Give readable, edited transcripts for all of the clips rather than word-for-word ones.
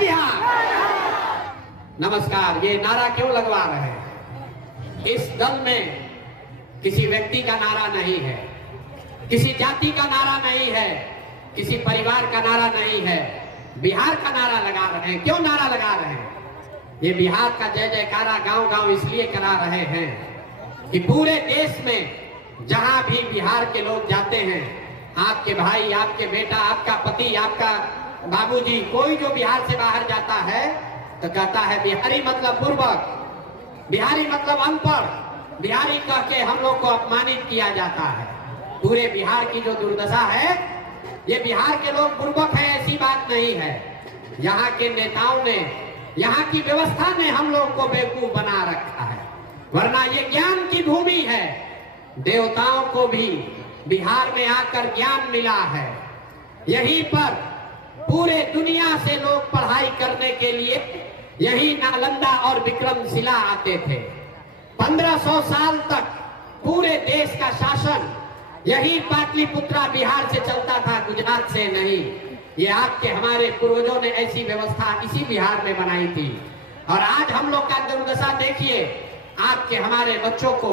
बिहार। नमस्कार। ये नारा क्यों लगवा रहे हैं? इस दल में किसी व्यक्ति का नारा नहीं है, किसी जाति का नारा नहीं है, किसी परिवार का नारा नहीं है, बिहार का नारा लगा रहे हैं। क्यों नारा लगा रहे हैं? ये बिहार का जय जयकारा गांव गांव इसलिए करा रहे हैं कि पूरे देश में जहां भी बिहार के लोग जाते हैं, आपके भाई, आपके बेटा, आपका पति, आपका बाबूजी, कोई जो बिहार से बाहर जाता है तो कहता है बिहारी मतलब बुर्बक, बिहारी मतलब अनपढ़, बिहारी कह के हम लोग को अपमानित किया जाता है। पूरे बिहार की जो दुर्दशा है, ये बिहार के लोग बुर्बक है ऐसी बात नहीं है। यहाँ के नेताओं ने, यहाँ की व्यवस्था ने हम लोग को बेवकूफ बना रखा है, वरना ये ज्ञान की भूमि है। देवताओं को भी बिहार में आकर ज्ञान मिला है। यहीं पर पूरे दुनिया से लोग पढ़ाई करने के लिए यही नालंदा और विक्रमशिला आते थे। 1500 साल तक पूरे देश का शासन यही पाटलिपुत्रा बिहार से चलता था, गुजरात से नहीं। ये आपके हमारे पूर्वजों ने ऐसी व्यवस्था इसी बिहार में बनाई थी। और आज हम लोग का दुर्दशा देखिए, आपके हमारे बच्चों को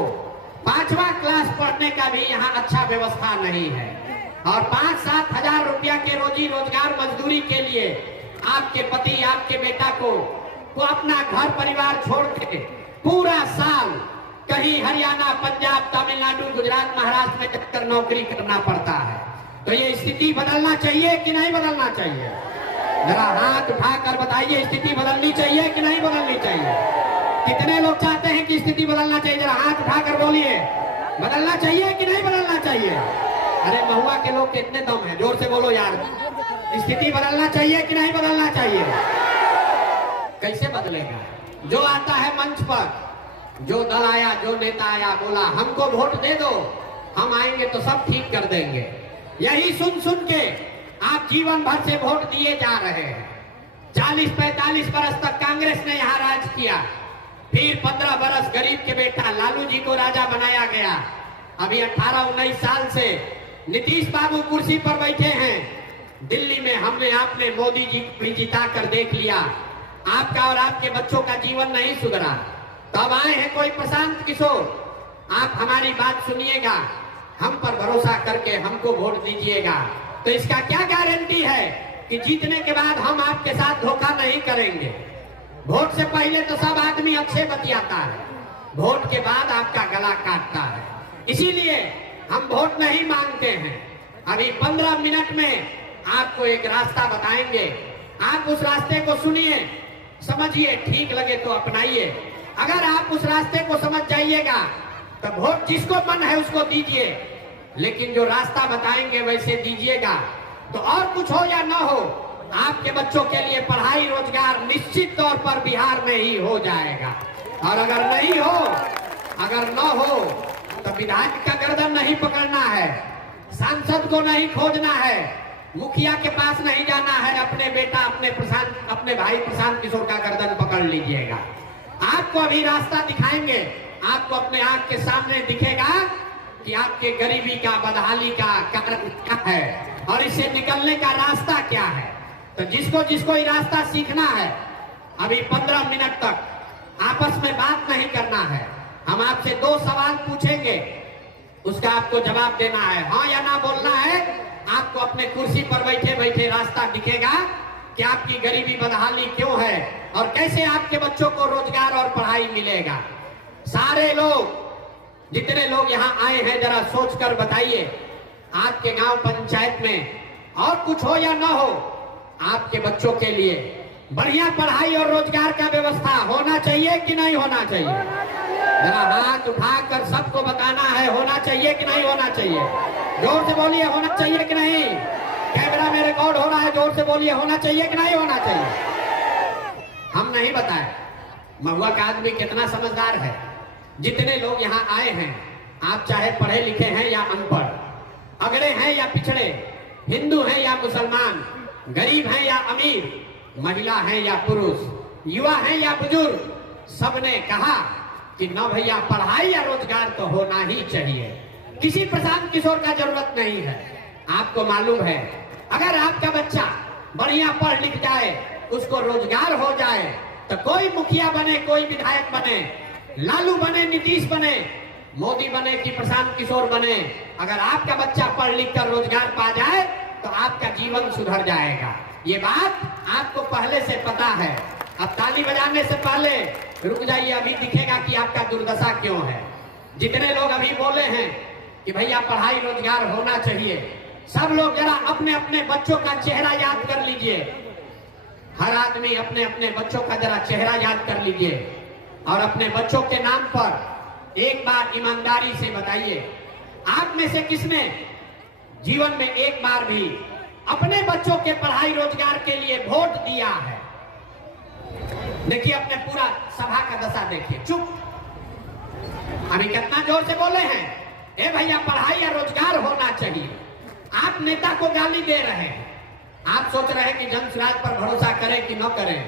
5वां क्लास पढ़ने का भी यहाँ अच्छा व्यवस्था नहीं है। और 5-7 हजार रुपया के रोजी रोजगार मजदूरी के लिए आपके पति, आपके बेटा को अपना घर परिवार छोड़ के पूरा साल कहीं हरियाणा, पंजाब, तमिलनाडु, गुजरात, महाराष्ट्र में चक्कर नौकरी करना पड़ता है। तो ये स्थिति बदलना चाहिए कि नहीं बदलना चाहिए? जरा हाथ उठाकर बताइए, स्थिति बदलनी चाहिए कि नहीं बदलनी चाहिए? कितने लोग चाहते हैं कि स्थिति बदलना चाहिए? जरा हाथ उठाकर बोलिए, बदलना चाहिए कि नहीं बदलना चाहिए? अरे महुआ के लोग कितने दम है, जोर से बोलो यार। स्थिति बदलना चाहिए कि नहीं बदलना चाहिए? कैसे बदलेगा? जो आता है मंच पर, जो दल आया, जो नेता आया, बोला हमको वोट दे दो, हम आएंगे तो सब ठीक कर देंगे। यही सुन सुन के आप जीवन भर से वोट दिए जा रहे हैं। 40-45 बरस तक कांग्रेस ने यहाँ राज किया, फिर 15 बरस गरीब के बेटा लालू जी को राजा बनाया गया। अभी 18-19 साल से नीतीश बाबू कुर्सी पर बैठे हैं। दिल्ली में हमने आपने मोदी जी को जिता कर देख लिया, आपका और आपके बच्चों का जीवन नहीं सुधरा। तब आए हैं कोई प्रशांत किशोर, आप हमारी बात सुनिएगा, हम पर भरोसा करके हमको वोट दीजिएगा। तो इसका क्या गारंटी है कि जीतने के बाद हम आपके साथ धोखा नहीं करेंगे? वोट से पहले तो सब आदमी अच्छे बतियाता है, वोट के बाद आपका गला काटता है। इसीलिए हम वोट नहीं मांगते हैं। अभी 15 मिनट में आपको एक रास्ता बताएंगे, आप उस रास्ते को सुनिए, समझिए, ठीक लगे तो अपनाइए। अगर आप उस रास्ते को समझ जाइएगा तो वोट जिसको मन है उसको दीजिए, लेकिन जो रास्ता बताएंगे वैसे दीजिएगा। तो और कुछ हो या ना हो, आपके बच्चों के लिए पढ़ाई रोजगार निश्चित तौर पर बिहार में ही हो जाएगा। और अगर नहीं हो, अगर न हो, तो विधायक का गर्दन नहीं पकड़ना है, सांसद को नहीं खोजना है, मुखिया के पास नहीं जाना है, अपने बेटा, अपने भाई प्रशांत किशोर का गर्दन पकड़ लीजिएगा। आपको अभी रास्ता दिखाएंगे, आपको अपने आंख के सामने दिखेगा कि आपके गरीबी का, बदहाली का कारण क्या है और इससे निकलने का रास्ता क्या है। तो जिसको जिसको ये रास्ता सीखना है, अभी 15 मिनट तक आपस में बात नहीं करना है। हम आपसे 2 सवाल पूछेंगे, उसका आपको जवाब देना है, हाँ या ना बोलना है। आपको अपने कुर्सी पर बैठे बैठे रास्ता दिखेगा कि आपकी गरीबी बदहाली क्यों है और कैसे आपके बच्चों को रोजगार और पढ़ाई मिलेगा। सारे लोग, जितने लोग यहाँ आए हैं, जरा सोचकर बताइए, आपके गांव पंचायत में और कुछ हो या ना हो, आपके बच्चों के लिए बढ़िया पढ़ाई और रोजगार का व्यवस्था होना चाहिए कि नहीं होना चाहिए? जरा हाथ उठाकर सबको बताना है, होना चाहिए कि नहीं होना चाहिए? जोर से बोलिए, होना चाहिए कि नहीं? कैमरा में रिकॉर्ड हो रहा है, जोर से बोलिए, होना चाहिए कि नहीं होना चाहिए? हम नहीं बताए, महुआ का आदमी कितना समझदार है। जितने लोग यहाँ आए हैं, आप चाहे पढ़े लिखे हैं या अनपढ़, अगड़े हैं या पिछड़े, हिंदू हैं या मुसलमान, गरीब हैं या अमीर, महिला हैं या पुरुष, युवा हैं या बुजुर्ग, सबने कहा कि न भैया पढ़ाई या रोजगार तो होना ही चाहिए। किसी प्रशांत किशोर का जरूरत नहीं है। आपको मालूम है, अगर आपका बच्चा बढ़िया पढ़ लिख जाए, उसको रोजगार हो जाए, तो कोई मुखिया बने, कोई विधायक बने, लालू बने, नीतीश बने, मोदी बने कि प्रशांत किशोर बने, अगर आपका बच्चा पढ़ लिख कर रोजगार पा जाए तो आपका जीवन सुधर जाएगा। ये बात आपको पहले से पता है। अब ताली बजाने से पहले रुक जाइए, अभी दिखेगा कि आपका दुर्दशा क्यों है। जितने लोग अभी बोले हैं कि भैया पढ़ाई रोजगार होना चाहिए, सब लोग जरा अपने अपने बच्चों का चेहरा याद कर लीजिए। हर आदमी अपने अपने बच्चों का जरा चेहरा याद कर लीजिए और अपने बच्चों के नाम पर एक बार ईमानदारी से बताइए, आप में से किसने जीवन में एक बार भी अपने बच्चों के पढ़ाई रोजगार के लिए वोट दिया है? देखिए अपने पूरा सभा का दशा देखिए, चुप। अभी कितना जोर से बोले हैं, ए भैया पढ़ाई या रोजगार होना चाहिए। आप नेता को गाली दे रहे हैं। आप सोच रहे हैं कि जन स्वराज पर भरोसा करें कि न करें।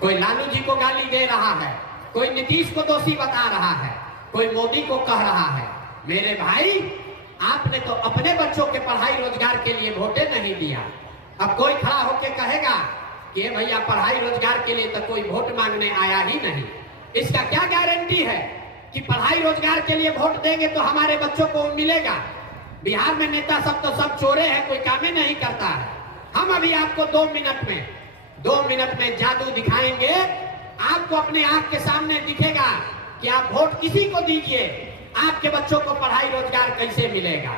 कोई लालू जी को गाली दे रहा है, कोई नीतीश को दोषी बता रहा है, कोई मोदी को कह रहा है। मेरे भाई, आपने तो अपने बच्चों के पढ़ाई रोजगार के लिए वोटे नहीं दिया। अब कोई खड़ा होकर कहेगा कि भैया पढ़ाई रोजगार के लिए तो कोई वोट मांगने आया ही नहीं। इसका क्या गारंटी है कि पढ़ाई रोजगार के लिए वोट देंगे तो हमारे बच्चों को मिलेगा? बिहार में नेता सब तो सब चोरे हैं, कोई काम ही नहीं करता है। हम अभी आपको 2 मिनट में जादू दिखाएंगे। आपको अपने आंख के सामने दिखेगा कि आप वोट किसी को दीजिए, आपके बच्चों को पढ़ाई रोजगार कैसे मिलेगा।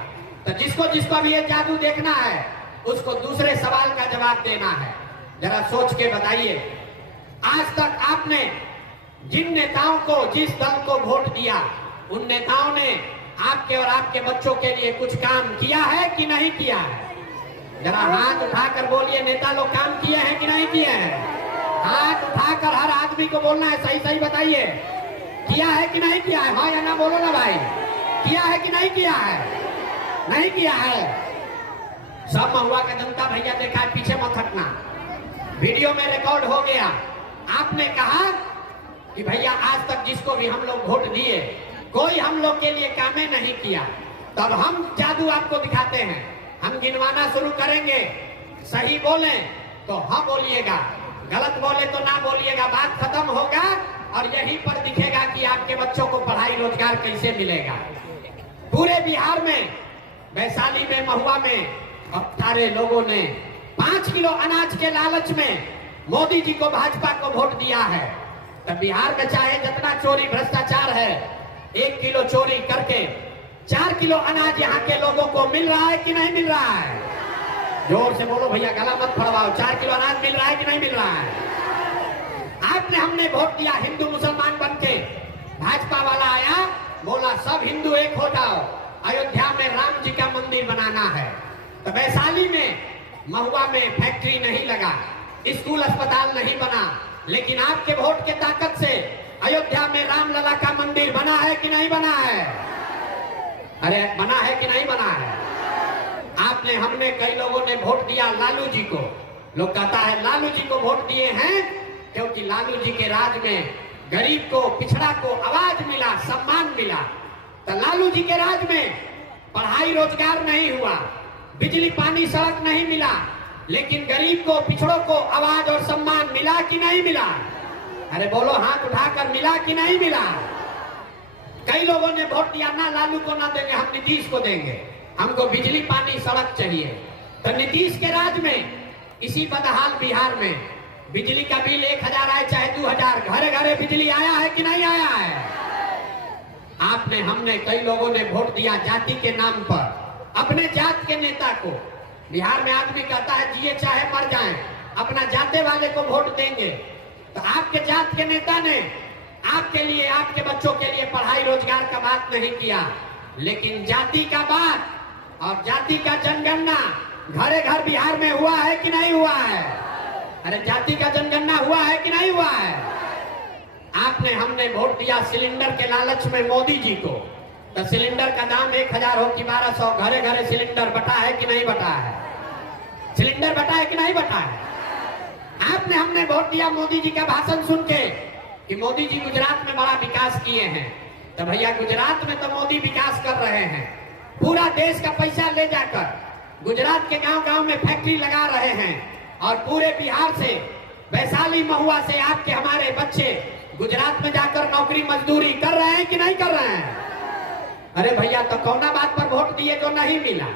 तो जिसको जिसको भी ये जादू देखना है, उसको दूसरे सवाल का जवाब देना है। जरा सोच के बताइए, आज तक आपने जिन नेताओं को, जिस दल को वोट दिया, उन नेताओं ने आपके और आपके बच्चों के लिए कुछ काम किया है कि नहीं किया है? जरा हाथ उठाकर बोलिए, नेता लोग काम किए हैं कि नहीं किए हैं? हाथ उठाकर हर आदमी को बोलना है, सही सही बताइए, किया है कि नहीं किया है? हाँ या ना बोलो ना भाई, किया है कि नहीं किया है? नहीं किया है। सब महुआ का जनता भैया देखा है, पीछे मत हटना, वीडियो में रिकॉर्ड हो गया। आपने कहा कि भैया आज तक जिसको भी हम लोग वोट दिए, कोई हम लोग के लिए कामें नहीं किया। तब हम जादू आपको दिखाते हैं। हम गिनवाना शुरू करेंगे, सही बोले तो हाँ बोलिएगा, गलत बोले तो ना बोलिएगा। बात खत्म होगा और यहीं पर दिखेगा कि आपके बच्चों को पढ़ाई रोजगार कैसे मिलेगा। पूरे बिहार में, वैशाली में, महुआ में अब सारे लोगों ने 5 किलो अनाज के लालच में मोदी जी को, भाजपा को वोट दिया है। तो बिहार में चाहे जितना चोरी भ्रष्टाचार है, 1 किलो चोरी करके 4 किलो अनाज यहाँ के लोगों को मिल रहा है कि नहीं मिल रहा है? जोर से बोलो भैया, गला मत फड़वाओ। 4 किलो अनाज मिल रहा है कि नहीं मिल रहा है? आपने, हमने वोट दिया हिंदू मुसलमान बनके। भाजपा वाला आया, बोला सब हिंदू एक हो जाओ, अयोध्या में राम जी का मंदिर बनाना है। तो वैशाली में, महुआ में फैक्ट्री नहीं लगा, स्कूल अस्पताल नहीं बना, लेकिन आपके वोट के ताकत से अयोध्या में रामलला का मंदिर बना है कि नहीं बना है? अरे बना है कि नहीं बना है? आपने, हमने, कई लोगों ने वोट दिया लालू जी को। लोग कहता है लालू जी को वोट दिए हैं क्योंकि लालू जी के राज में गरीब को, पिछड़ा को आवाज मिला, सम्मान मिला। तो लालू जी के राज में पढ़ाई रोजगार नहीं हुआ, बिजली पानी सड़क नहीं मिला, लेकिन गरीब को, पिछड़ों को आवाज और सम्मान मिला कि नहीं मिला? अरे बोलो, हाथ उठाकर, मिला कि नहीं मिला? कई लोगों ने वोट दिया, ना लालू को ना देंगे, हम नीतीश को देंगे, हमको बिजली पानी सड़क चाहिए। तो नीतीश के राज में इसी बदहाल बिहार में बिजली का बिल 1000 आए चाहे 2000, घरे घरे बिजली आया है कि नहीं आया है? आपने, हमने, कई लोगों ने वोट दिया जाति के नाम पर, अपने जात के नेता को। बिहार में आदमी कहता है जिए चाहे मर जाए, अपना जाते वाले को वोट देंगे। तो आपके जात के नेता ने आपके लिए, आपके बच्चों के लिए पढ़ाई रोजगार का बात नहीं किया, लेकिन जाति का बात और जाति का जनगणना घरे घर बिहार में हुआ है कि नहीं हुआ है? अरे जाति का जनगणना हुआ है कि नहीं हुआ है? आपने, हमने वोट दिया सिलेंडर के लालच में मोदी जी को। तो सिलेंडर का दाम 1000 हो कि 1200, घरे घरे सिलेंडर बटा है कि नहीं बटा है? सिलेंडर बटा है कि नहीं बटा है? आपने, हमने वोट दिया मोदी जी का भाषण सुन के कि मोदी जी गुजरात में बड़ा विकास किए हैं। तो भैया गुजरात में तो मोदी विकास कर रहे हैं, पूरा देश का पैसा ले जाकर गुजरात के गांव गांव में फैक्ट्री लगा रहे हैं और पूरे बिहार से वैशाली महुआ से आपके हमारे बच्चे गुजरात में जाकर नौकरी मजदूरी कर रहे हैं कि नहीं कर रहे हैं? अरे भैया, तो कौना बात पर वोट दिए जो नहीं मिला?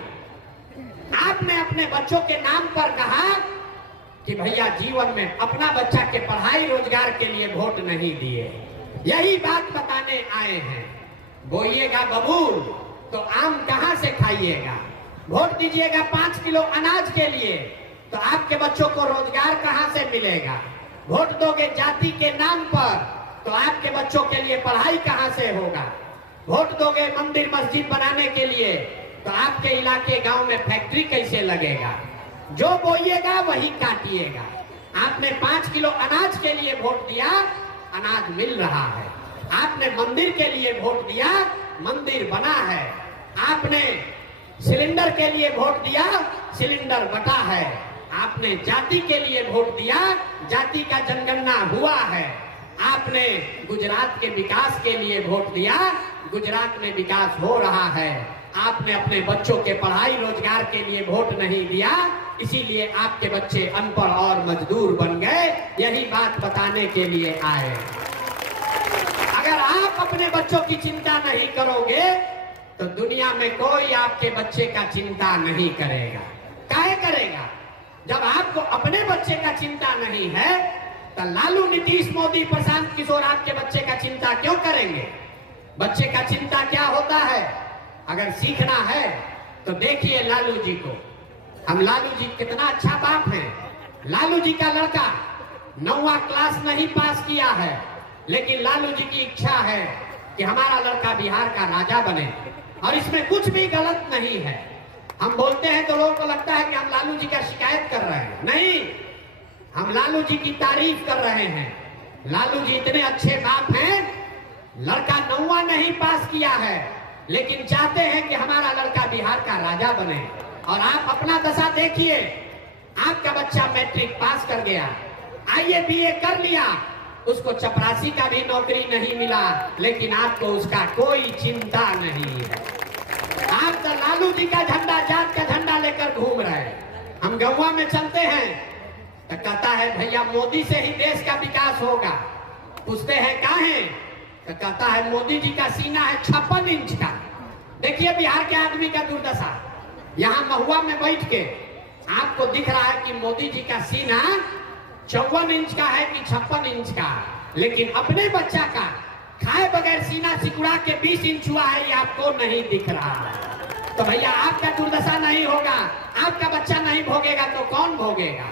आपने अपने बच्चों के नाम पर कहा कि भैया जीवन में अपना बच्चा के पढ़ाई रोजगार के लिए वोट नहीं दिए। यही बात बताने आए हैं। बोइएगा बबूल तो आम कहां से खाइएगा? वोट दीजिएगा 5 किलो अनाज के लिए तो आपके बच्चों को रोजगार कहां से मिलेगा? वोट दोगे जाति के नाम पर तो आपके बच्चों के लिए पढ़ाई कहां से होगा? वोट दोगे मंदिर मस्जिद बनाने के लिए तो आपके इलाके गांव में फैक्ट्री कैसे लगेगा? जो बोइएगा वही काटिएगा। आपने 5 किलो अनाज के लिए वोट दिया, अनाज मिल रहा है। आपने मंदिर के लिए वोट दिया, मंदिर बना है। आपने सिलेंडर के लिए वोट दिया, सिलेंडर बटा है। आपने जाति के लिए वोट दिया, जाति का जनगणना हुआ है। आपने गुजरात के विकास के लिए वोट दिया, गुजरात में विकास हो रहा है। आपने अपने बच्चों के पढ़ाई रोजगार के लिए वोट नहीं दिया, इसीलिए आपके बच्चे अनपढ़ और मजदूर बन गए। यही बात बताने के लिए आए। अगर आप अपने बच्चों की चिंता नहीं करोगे तो दुनिया में कोई आपके बच्चे का चिंता नहीं करेगा। काहे करेगा? जब आपको अपने बच्चे का चिंता नहीं है तो लालू, नीतीश, मोदी, प्रशांत किशोर आपके बच्चे का चिंता क्यों करेंगे? बच्चे का चिंता क्या होता है? अगर सीखना है तो देखिए लालू जी को। हम लालू जी कितना अच्छा बाप है। लालू जी का लड़का 9वां क्लास नहीं पास किया है, लेकिन लालू जी की इच्छा है कि हमारा लड़का बिहार का राजा बने, और इसमें कुछ भी गलत नहीं है। हम बोलते हैं तो लोगों को लगता है कि हम लालू जी का शिकायत कर रहे हैं। नहीं, हम लालू जी की तारीफ कर रहे हैं। लालू जी इतने अच्छे बाप हैं, लड़का 9वां नहीं पास किया है, लेकिन चाहते हैं कि हमारा लड़का बिहार का राजा बने। और आप अपना दशा देखिए, आपका बच्चा मैट्रिक पास कर गया, आईए बीए कर लिया, उसको चपरासी का भी नौकरी नहीं मिला, लेकिन आपको उसका कोई चिंता नहीं है। आप तो लालू जी का झंडा, जात का झंडा लेकर घूम रहे हैं। हम गौवा में चलते हैं तो कहता है भैया मोदी से ही देश का विकास होगा। पूछते हैं कहाँ है तो कहता है मोदी जी का सीना है 56 इंच का। देखिए बिहार के आदमी का दुर्दशा। यहाँ महुआ में बैठ के आपको दिख रहा है कि मोदी जी का सीना 54 इंच का है कि 56 इंच का, लेकिन अपने बच्चा का खाए बगैर सीना सिकुड़ा के 20 इंच हुआ है, ये आपको नहीं दिख रहा है। तो भैया आपका दुर्दशा नहीं होगा, आपका बच्चा नहीं भोगेगा तो कौन भोगेगा?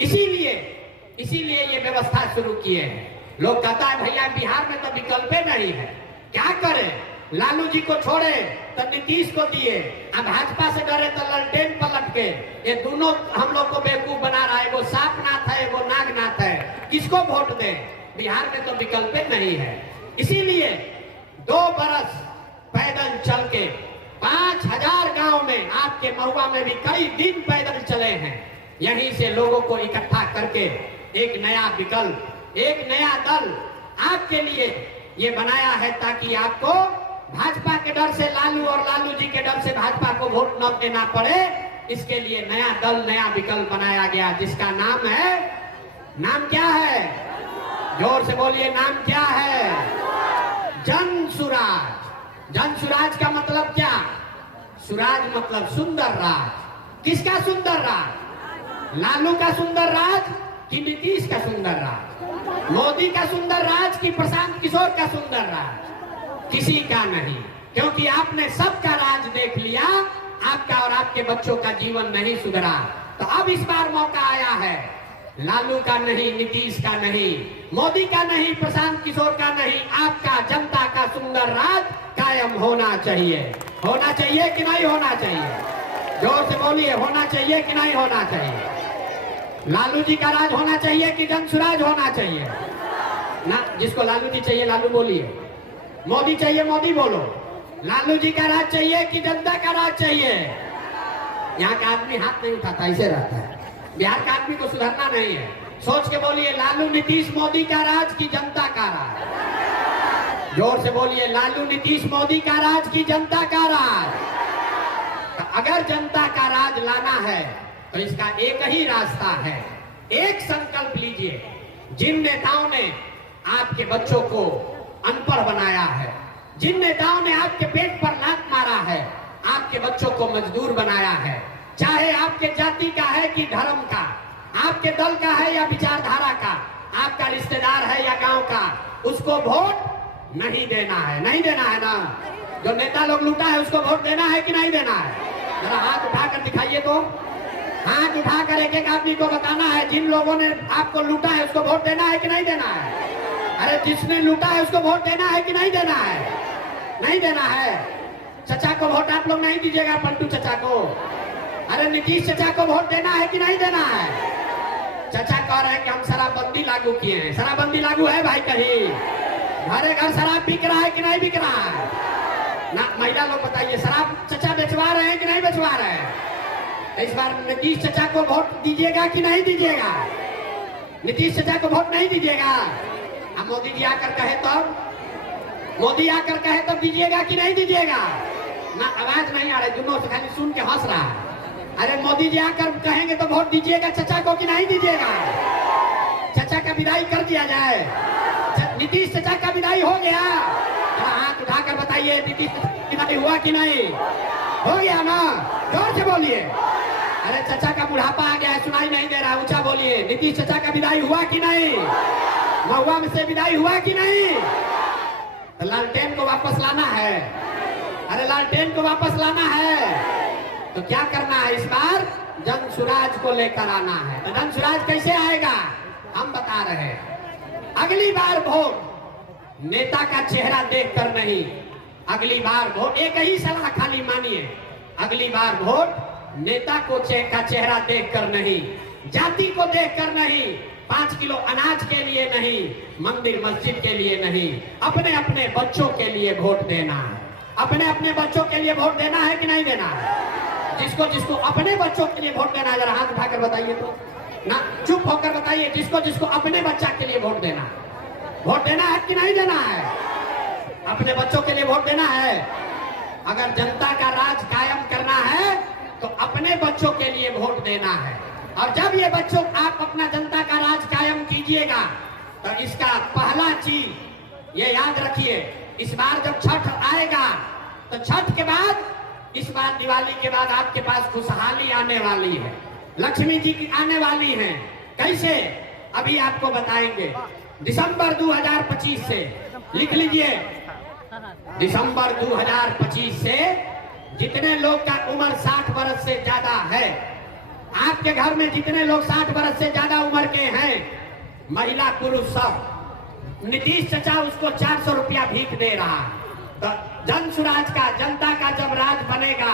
इसीलिए ये व्यवस्था शुरू किए हैं। लोग कहता है भैया बिहार में तो विकल्प नहीं है, क्या करें? लालू जी को छोड़े तो नीतीश को दिए, अब भाजपा से डरे तो ललटेन पलट के। ये दोनों हम लोग को बेवकूफ बना रहा है। वो सांपनाथ है, वो नागनाथ है, किसको वोट दें? बिहार में तो विकल्प नहीं है। इसीलिए 2 बरस पैदल चल के 5000 गांव में, आपके महुआ में भी कई दिन पैदल चले हैं। यहीं से लोगों को इकट्ठा करके एक नया विकल्प, एक नया दल आपके लिए ये बनाया है, ताकि आपको भाजपा के डर से लालू और लालू जी के डर से भाजपा को वोट न देना पड़े। इसके लिए नया दल, नया विकल्प बनाया गया, जिसका नाम है, नाम क्या है? जोर से बोलिए, नाम क्या है? जन सुराज। जन सुराज का मतलब क्या? सुराज मतलब सुंदर राज। किसका सुंदर राज? लालू का सुंदर राज कि नीतीश का सुंदर राज? मोदी का सुंदर राज कि प्रशांत किशोर का सुंदर राज? किसी का नहीं, क्योंकि आपने सबका राज देख लिया। आपका और आपके बच्चों का जीवन नहीं सुधरा। तो अब इस बार मौका आया है, लालू का नहीं, नीतीश का नहीं, मोदी का नहीं, प्रशांत किशोर का नहीं, आपका जनता का सुंदर राज कायम होना चाहिए। होना चाहिए कि नहीं होना चाहिए? जोर से बोलिए, होना चाहिए कि नहीं होना चाहिए? लालू जी का राज होना चाहिए कि जनसुराज होना चाहिए? ना, जिसको लालू जी चाहिए लालू बोलिए, मोदी चाहिए मोदी बोलो। लालू जी का राज चाहिए कि जनता का राज चाहिए? यहाँ का आदमी हाथ नहीं उठाता, ऐसे रहता है। बिहार का आदमी को सुधरना नहीं है। सोच के बोलिए, लालू नीतीश मोदी का राज की जनता का राज? जोर से बोलिए, लालू नीतीश मोदी का राज की जनता का राज? अगर जनता का राज लाना है तो इसका एक ही रास्ता है, एक संकल्प लीजिए, जिन नेताओं ने आपके बच्चों को अनपढ़ बनाया है, जिन नेताओं ने आपके पेट पर लात मारा है, आपके बच्चों को मजदूर बनाया है, चाहे आपके जाति का है कि धर्म का, आपके दल का है या विचारधारा का, आपका रिश्तेदार है या गांव का, उसको वोट नहीं देना है। नहीं देना है ना? जो नेता लोग लूटा है उसको वोट देना है कि नहीं देना है? जरा हाथ उठाकर दिखाइए तो। हाथ उठाकर एक एक आदमी को बताना है, जिन लोगों ने आपको लूटा है उसको वोट देना है कि नहीं देना है? अरे जिसने लूटा है उसको वोट देना है कि नहीं देना है? नहीं देना है। चचा को वोट आप लोग नहीं दीजिएगा, पलटू चचा को। अरे नीतीश चचा को वोट देना है कि नहीं देना है? चचा कह रहे हैं कि हम शराबबंदी लागू किए हैं। शराबबंदी लागू है भाई? कहीं घरे घर शराब बिक रहा है कि नहीं बिक रहा है? ना महिला लोग बताइए, शराब चचा बेचवा रहे हैं कि नहीं बेचवा रहे हैं? इस बार नीतीश चचा को वोट दीजिएगा कि नहीं दीजिएगा? नीतीश चचा को वोट नहीं दीजिएगा? अब मोदी जी आकर कहे तब, मोदी आकर कहे तब दीजिएगा कि नहीं दीजिएगा? ना आवाज नहीं आ रही, दोनों से खाली सुन के हंस रहा है। अरे मोदी जी आकर कहेंगे तो वोट दीजिएगा चचा को कि नहीं दीजिएगा? चचा का विदाई कर दिया जाए। नीतीश चचा का विदाई हो गया? हाथ उठाकर बताइए, नीतीश चचा का विदाई हुआ कि नहीं? हो गया ना? जोर से बोलिए। अरे चचा का बुढ़ापा आ गया है, सुनाई नहीं दे रहा, ऊंचा बोलिए। नीतीश चचा का विदाई हुआ कि नहीं? महुआ में से विदाई हुआ कि नहीं? तो लालटेन को वापस लाना है। अरे लालटेन को वापस लाना है तो क्या करना है? इस बार जन सुराज को लेकर आना है। तो जन सुराज कैसे आएगा हम बता रहे हैं। अगली बार वोट नेता का चेहरा देखकर नहीं, अगली बार वोट, एक ही सलाह खाली मानिए, अगली बार वोट नेता को का चेहरा देखकर नहीं, जाति को देखकर नहीं, 5 किलो अनाज के लिए नहीं, मंदिर मस्जिद के लिए नहीं, अपने अपने बच्चों के लिए वोट देना है। अपने अपने बच्चों के लिए वोट देना है कि नहीं देना है? जिसको जिसको अपने बच्चों के लिए वोट देना है जरा हाथ उठाकर बताइए तो। ना चुप होकर बताइए, जिसको जिसको अपने बच्चा के लिए वोट देना है। वोट देना है कि नहीं देना है? अपने बच्चों के लिए वोट देना है। अगर जनता का राज कायम करना है तो अपने बच्चों के लिए वोट देना है। और जब ये बच्चों आप अपना जनता का राज कायम कीजिएगा तो इसका पहला चीज ये याद रखिए, इस बार जब छठ आएगा तो छठ के बाद, इस बार दिवाली के बाद आपके पास खुशहाली आने वाली है, लक्ष्मी जी की आने वाली है। कैसे? अभी आपको बताएंगे। दिसंबर 2025 से, लिख लीजिए, दिसंबर 2025 से जितने लोग का उम्र 60 वर्ष से ज्यादा है, आपके घर में जितने लोग 60 वर्ष से ज्यादा उम्र के हैं, महिला पुरुष सब, नीतीश चचा उसको 400 रुपया भीख दे रहा है। तो जन सुराज का, जनता का जब राज बनेगा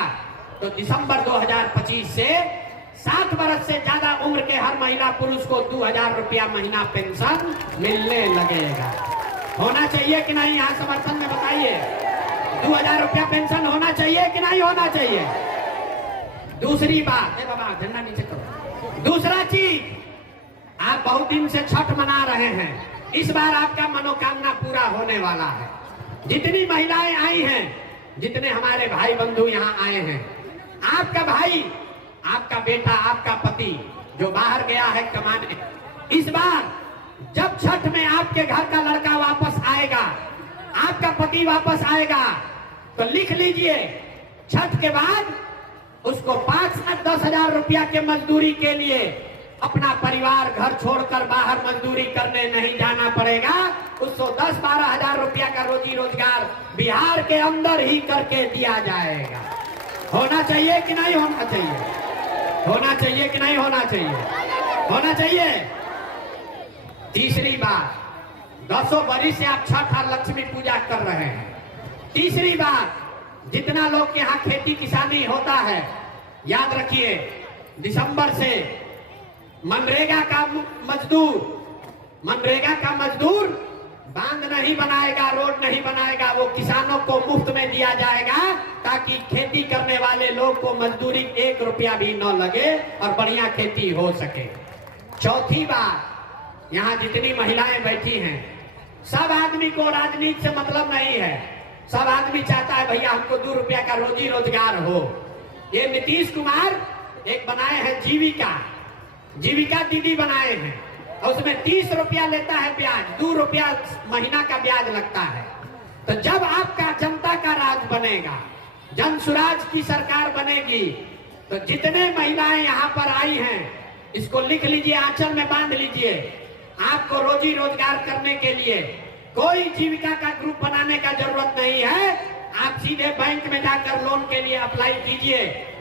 तो दिसंबर 2025 से 60 वर्ष से ज्यादा उम्र के हर महिला पुरुष को 2000 रुपया महीना पेंशन मिलने लगेगा। होना चाहिए कि नहीं? यहाँ समर्थन में बताइए। 2000 रुपया पेंशन होना चाहिए कि नहीं होना चाहिए? दूसरी बात, बाबा झंडा नीचे करो। दूसरा चीज, आप बहुत दिन से छठ मना रहे हैं, इस बार आपका मनोकामना पूरा होने वाला है। जितनी महिलाएं आई हैं, जितने हमारे भाई बंधु यहाँ आए हैं, आपका भाई, आपका बेटा, आपका पति जो बाहर गया है कमाने, इस बार जब छठ में आपके घर का लड़का वापस आएगा, आपका पति वापस आएगा, तो लिख लीजिए, छठ के बाद उसको 5 से 10,000 रुपया के मजदूरी के लिए अपना परिवार घर छोड़कर बाहर मजदूरी करने नहीं जाना पड़ेगा। उसको 10-12 हजार रुपया का रोजी रोजगार बिहार के अंदर ही करके दिया जाएगा। होना चाहिए कि नहीं होना चाहिए? होना चाहिए कि नहीं होना चाहिए? होना चाहिए। तीसरी बात, 10 बरिस से आप छठ और लक्ष्मी पूजा कर रहे हैं। तीसरी बात, जितना लोग के यहाँ खेती किसानी होता है, याद रखिए, दिसंबर से मनरेगा का मजदूर बांध नहीं बनाएगा, रोड नहीं बनाएगा, वो किसानों को मुफ्त में दिया जाएगा, ताकि खेती करने वाले लोग को मजदूरी 1 रुपया भी न लगे और बढ़िया खेती हो सके। चौथी बात, यहाँ जितनी महिलाएं बैठी हैं, सब आदमी को राजनीति से मतलब नहीं है। सब आदमी चाहता है भैया हमको 2 रुपया का रोजी रोजगार हो। ये नीतीश कुमार एक बनाए हैं जीविका, जीविका दीदी बनाए हैं और उसमें 30 रुपया लेता है ब्याज, 2 रुपया महीना का ब्याज लगता है। तो जब आपका जनता का राज बनेगा, जन सुराज की सरकार बनेगी, तो जितने महिलाएं यहाँ पर आई हैं इसको लिख लीजिए, आंचल में बांध लीजिए। आपको रोजी रोजगार करने के लिए कोई जीविका का ग्रुप बनाने का जरूरत नहीं है। आप सीधे बैंक में जाकर लोन के लिए अप्लाई कीजिए,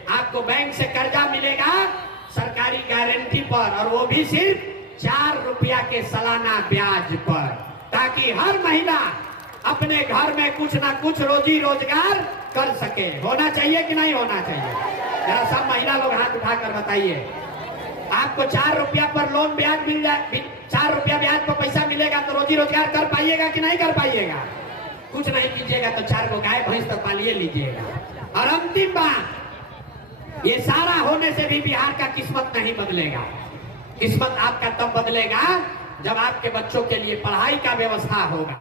आपको बैंक से कर्जा मिलेगा सरकारी गारंटी पर, और वो भी सिर्फ 4 रुपया के सालाना ब्याज पर, ताकि हर महिला अपने घर में कुछ ना कुछ रोजी रोजगार कर सके। होना चाहिए कि नहीं होना चाहिए? जरा सब महिला लोग हाथ उठाकर बताइए। आपको 4 रुपया पर लोन ब्याज मिल जाए, 4 रुपया ब्याज पर पैसा मिलेगा तो रोजी रोजगार कर पाइएगा कि नहीं कर पाइएगा? कुछ नहीं कीजिएगा तो 4 को गाय भैंस तो पालिए लीजिएगा। और अंतिम बात, ये सारा होने से भी बिहार का किस्मत नहीं बदलेगा। किस्मत आपका तब बदलेगा जब आपके बच्चों के लिए पढ़ाई का व्यवस्था होगा।